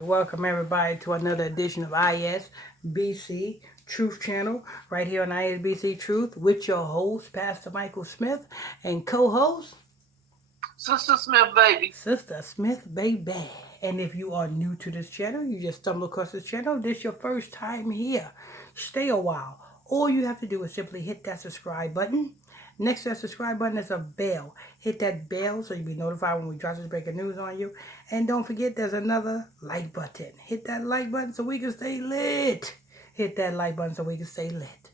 Welcome everybody to another edition of ISBC Truth Channel right here on ISBC Truth with your host, Pastor Michael Smith, and co-host, Sister Smith, baby. Sister Smith, baby. And if you are new to this channel, you just stumbled across this channel, this is your first time here. Stay a while. All you have to do is simply hit that subscribe button. Next to that subscribe button is a bell. Hit that bell so you'll be notified when we drop this breaking news on you. And don't forget there's another like button. Hit that like button so we can stay lit. Hit that like button so we can stay lit.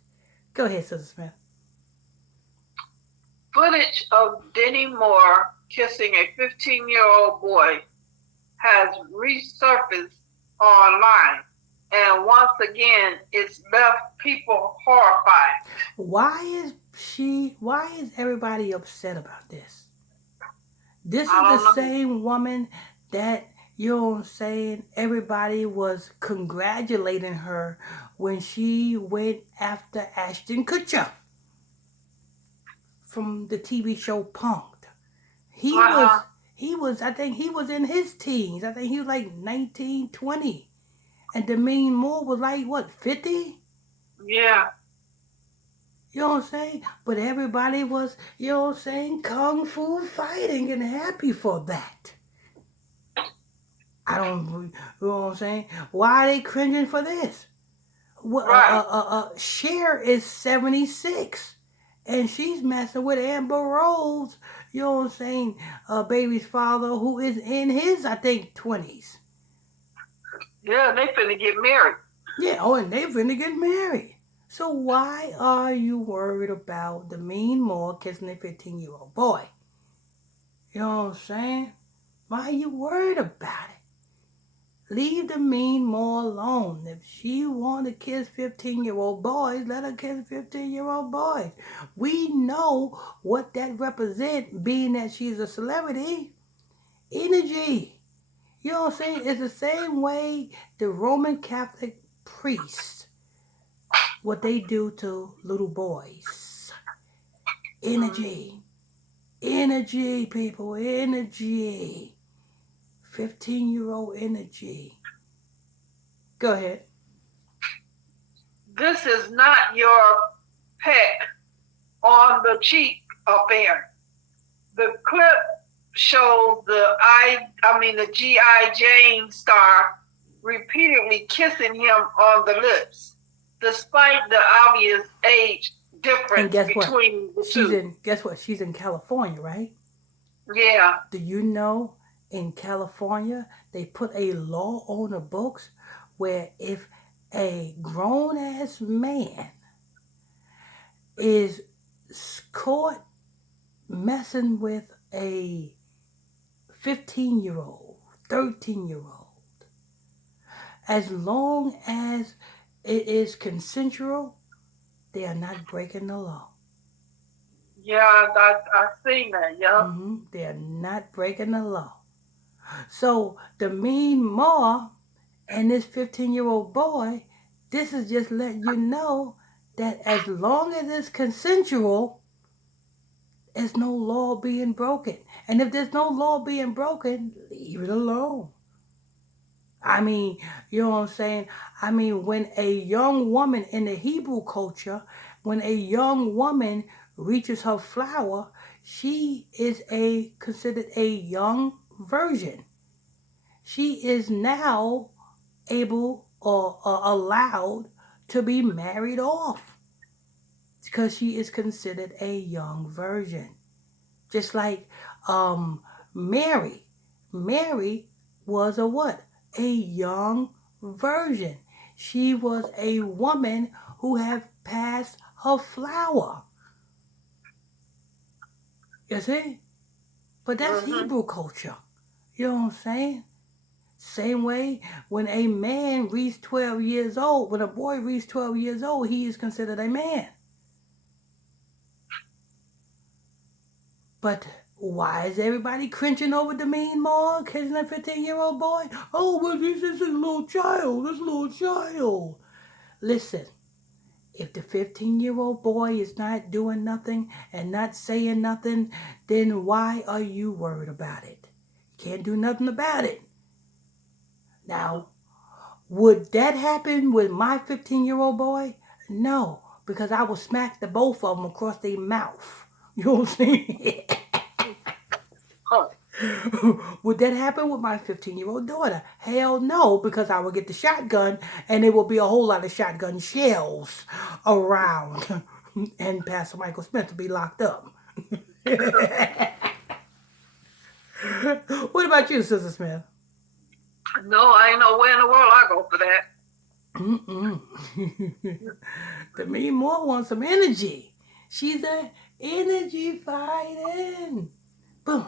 Go ahead, Sister Smith. Footage of Denny Moore kissing a 15-year-old boy has resurfaced online. And once again, it's left people horrified. Why is everybody upset about this? This is the same woman that, you know what I'm saying, everybody was congratulating her when she went after Ashton Kutcher from the TV show Punk'd. I think he was in his teens. I think he was like 19, 20. And Demi Moore was like, what, 50? Yeah. You know what I'm saying? But everybody was, you know what I'm saying, kung fu fighting and happy for that. I don't, you know what I'm saying? Why are they cringing for this? Cher is 76. And she's messing with Amber Rose, you know what I'm saying, baby's father, who is in his, I think, 20s. Yeah, they finna get married. Yeah, and they finna get married. So why are you worried about Demi Moore kissing a 15-year-old boy? You know what I'm saying? Why are you worried about it? Leave Demi Moore alone. If she want to kiss 15-year-old boys, let her kiss 15-year-old boys. We know what that represents, being that she's a celebrity. Energy. You know what I'm saying? It's the same way the Roman Catholic priests, what they do to little boys. Energy. Energy, people. Energy. 15-year-old energy. Go ahead. This is not your peck on the cheek affair. The clip shows the G.I. Jane star repeatedly kissing him on the lips, despite the obvious age difference between the two. Guess what? She's in California, right? Yeah. Do you know in California they put a law on the books where if a grown-ass man is caught messing with a 15-year-old, 13-year-old, as long as it is consensual, they are not breaking the law. Yeah, I've seen that, yeah. Mm-hmm. They are not breaking the law. So Demi Moore and this 15-year-old boy, this is just letting you know that as long as it's consensual, there's no law being broken. And if there's no law being broken, leave it alone. I mean, you know what I'm saying? I mean, when a young woman in the Hebrew culture, when a young woman reaches her flower, she is considered a young virgin. She is now able or allowed to be married off because she is considered a young virgin. Just like Mary. Mary was a what? A young virgin. She was a woman who had passed her flower. You see? But that's Hebrew culture. You know what I'm saying? Same way, when a man reaches 12 years old, when a boy reaches 12 years old, he is considered a man. But why is everybody cringing over Demi Moore kissing a 15-year-old boy? Oh, but this is a little child. Listen, if the 15-year-old boy is not doing nothing and not saying nothing, then why are you worried about it? You can't do nothing about it. Now, would that happen with my 15-year-old boy? No, because I would smack the both of them across their mouth. You know what I'm saying? Oh, Would that happen with my 15-year-old daughter? Hell no, because I would get the shotgun and there will be a whole lot of shotgun shells around. And Pastor Michael Smith will be locked up. What about you, Sister Smith? no, I ain't know where in the world I go for that. Mm-mm. The me more wants some energy. She's an energy fighting. Boom.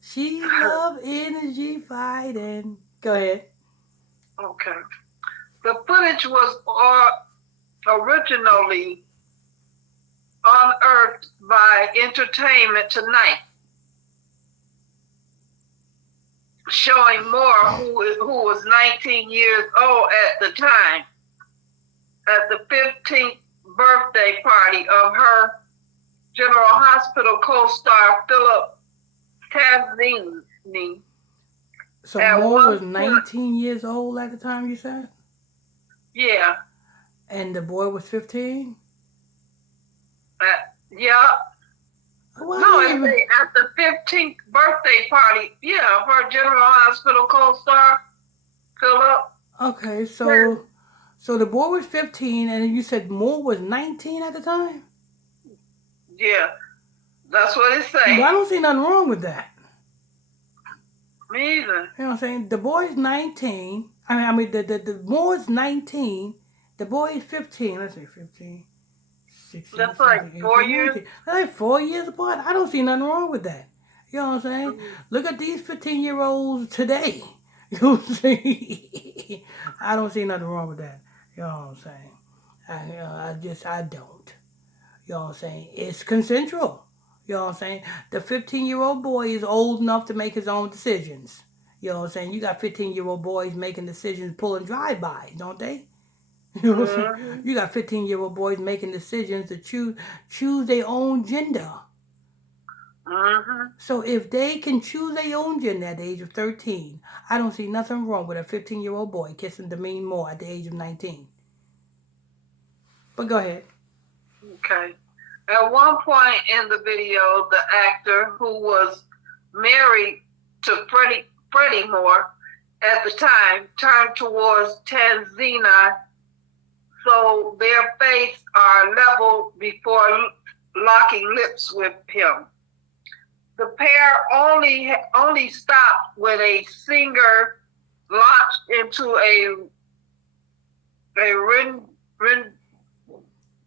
She love energy fighting. Go ahead. Okay. The footage was originally unearthed by Entertainment Tonight, showing Moore, who was 19 years old at the time, at the 15th birthday party of her General Hospital co-star Philip Tanzini. So At Moore was one point, 19 years old at the time, you said? yeah, And the boy was 15? yeah. Why No, didn't it's even... at the 15th birthday party, yeah, of her General Hospital co-star Philip. Okay, so the boy was 15 and you said Moore was 19 at the time? Yeah, that's what it Well, say. I don't see nothing wrong with that. Me either. You know what I'm saying? The boy's 19. The Moore's 19. The boy is 15. Let's say 15, 16, That's like 17, 4 18, years. 19. They're like 4 years apart. I don't see nothing wrong with that. You know what I'm saying? Mm-hmm. Look at these 15-year-olds today. You know what I'm saying? I don't see nothing wrong with that. You know what I'm saying? I don't. You know what I'm saying? It's consensual. You know what I'm saying? The 15-year-old boy is old enough to make his own decisions. You know what I'm saying? You got 15-year-old boys making decisions, pulling drive-bys, don't they? You know what I'm saying? Mm-hmm. You got 15-year-old boys making decisions to choose their own gender. Mm-hmm. So if they can choose their own gender at the age of 13, I don't see nothing wrong with a 15-year-old boy kissing Demi Moore at the age of 19. But go ahead. Okay. At one point in the video, the actor who was married to Freddie Moore at the time turned towards Tanzina, so their faces are level before locking lips with him. The pair only stopped when a singer launched into a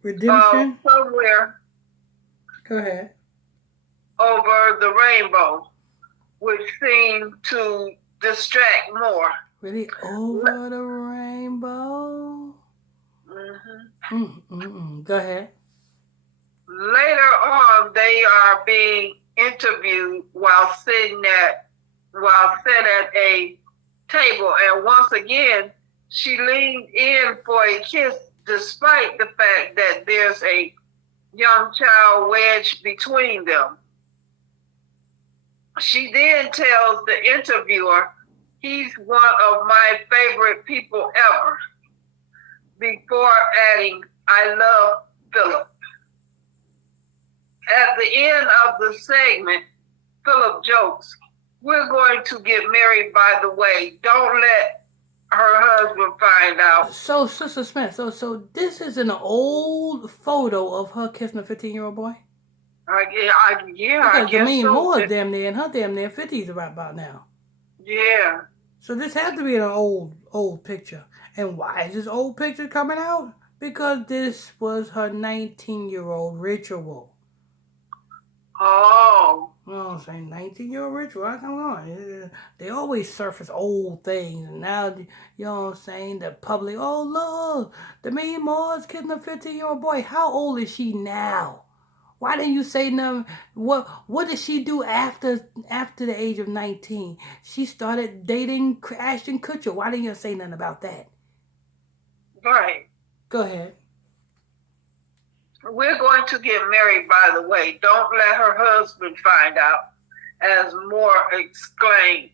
Redemption? somewhere Go ahead. over the rainbow, which seemed to distract more. Really over the rainbow? Mm-hmm. Go ahead. Later on, they are being interviewed while set at a table, and once again, she leaned in for a kiss, despite the fact that there's a young child wedged between them. She then tells the interviewer, "He's one of my favorite people ever," before adding, "I love Philip." At the end of the segment, Philip jokes, "We're going to get married, by the way. Don't let her husband find out." So, Sister Smith, so this is an old photo of her kissing a 15-year-old boy? Yeah, I Because guess Demi so. Moore is damn near in her damn near 50s right about now. Yeah. So this had to be an old picture. And why is this old picture coming out? Because this was her 19-year-old ritual. Oh. You know what I'm saying? 19-year-old ritual. Come on. They always surface old things. And now, you know what I'm saying? The public, oh, look, Demi Moore is kissing a 15-year-old boy. How old is she now? Why didn't you say nothing? What did she do after the age of 19? She started dating Ashton Kutcher. Why didn't you say nothing about that? Right. Go ahead. "We're going to get married, by the way. Don't let her husband find out," as Moore exclaimed.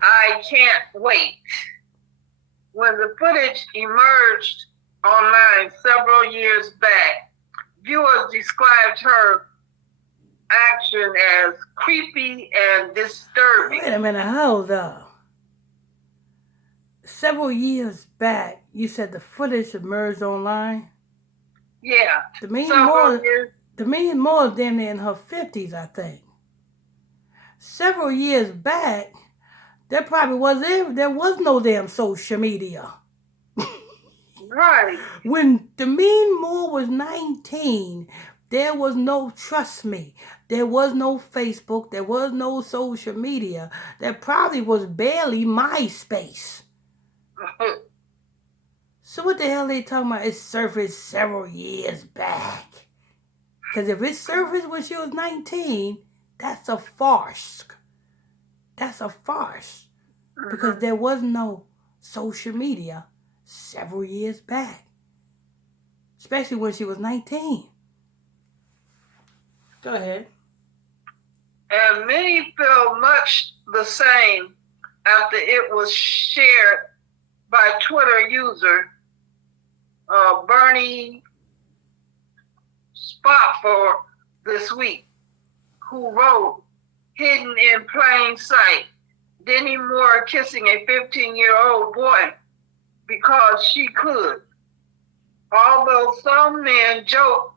I can't wait. When the footage emerged online several years back, viewers described her action as creepy and disturbing. Wait a minute, hold up. Several years back, you said the footage emerged online? Yeah, Demi several years. Moore is damn near in her 50s, I think. Several years back, there was no damn social media. Right. When Demi Moore was 19, there was no, trust me, there was no Facebook, there was no social media. There probably was barely MySpace. So what the hell they talking about? It surfaced several years back. Because if it surfaced when she was 19, that's a farce. That's a farce. Because there was no social media several years back. Especially when she was 19. Go ahead. And many feel much the same after it was shared by Twitter user Bernie Spotfor this week, who wrote, "Hidden in plain sight, Demi Moore kissing a 15-year-old boy because she could. Although some men joke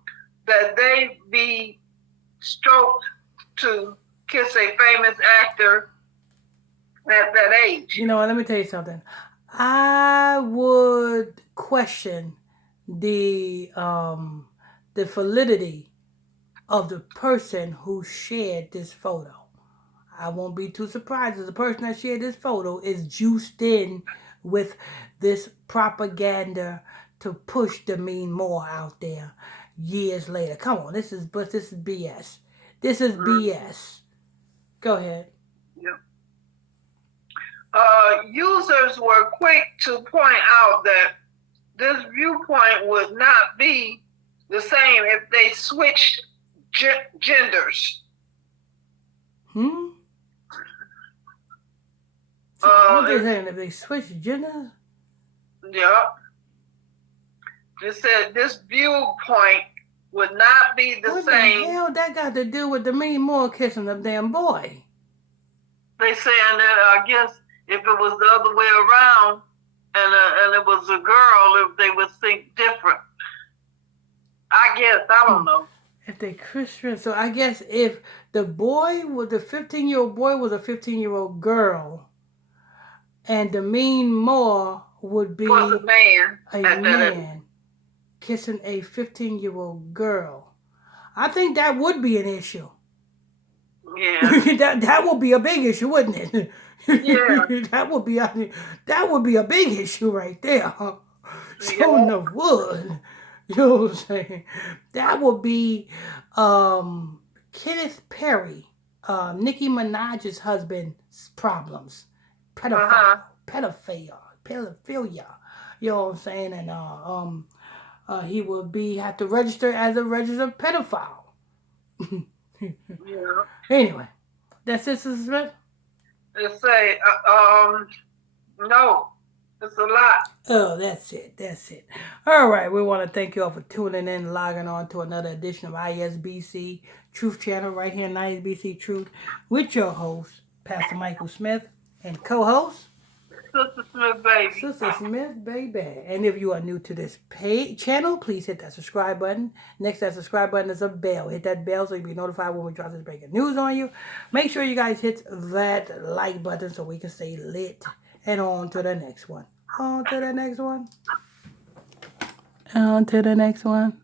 that they be stroked to kiss a famous actor at that age." You know what? Let me tell you something. I would question the validity of the person who shared this photo. I won't be too surprised if the person that shared this photo is juiced in with this propaganda to push Demi Moore out there years later. Come on, this is BS. This is BS. Go ahead. Yeah. Users were quick to point out that this viewpoint would not be the same if they switched genders. What they saying? If they switch genders? Yeah. It said this viewpoint would not be the what same. What the hell that got to do with Demi Moore kissing the damn boy? They saying that I guess if it was the other way around and it was a girl, if they would think different. I guess, I don't know. If they Christian, so I guess if the 15-year-old boy was a 15-year-old girl, and Demi Moore would be was a man kissing a 15-year-old girl, I think that would be an issue. Yeah. that would be a big issue, wouldn't it? Yeah. that would be a big issue right there. Huh? So no wood. You know what I'm saying? That would be Kenneth Perry, Nicki Minaj's husband's problems. Pedophilia. You know what I'm saying? And he would have to register as a registered pedophile. Yeah. Anyway, that's it, Sister Smith? They say, no, it's a lot. Oh, that's it. All right, we want to thank you all for tuning in and logging on to another edition of ISBC Truth Channel right here in ISBC Truth with your host, Pastor Michael Smith, and co-host, Sister Smith, baby. And if you are new to this channel, please hit that subscribe button. Next to that subscribe button is a bell. Hit that bell so you'll be notified when we drop this breaking news on you. Make sure you guys hit that like button so we can stay lit. And on to the next one. On to the next one. On to the next one.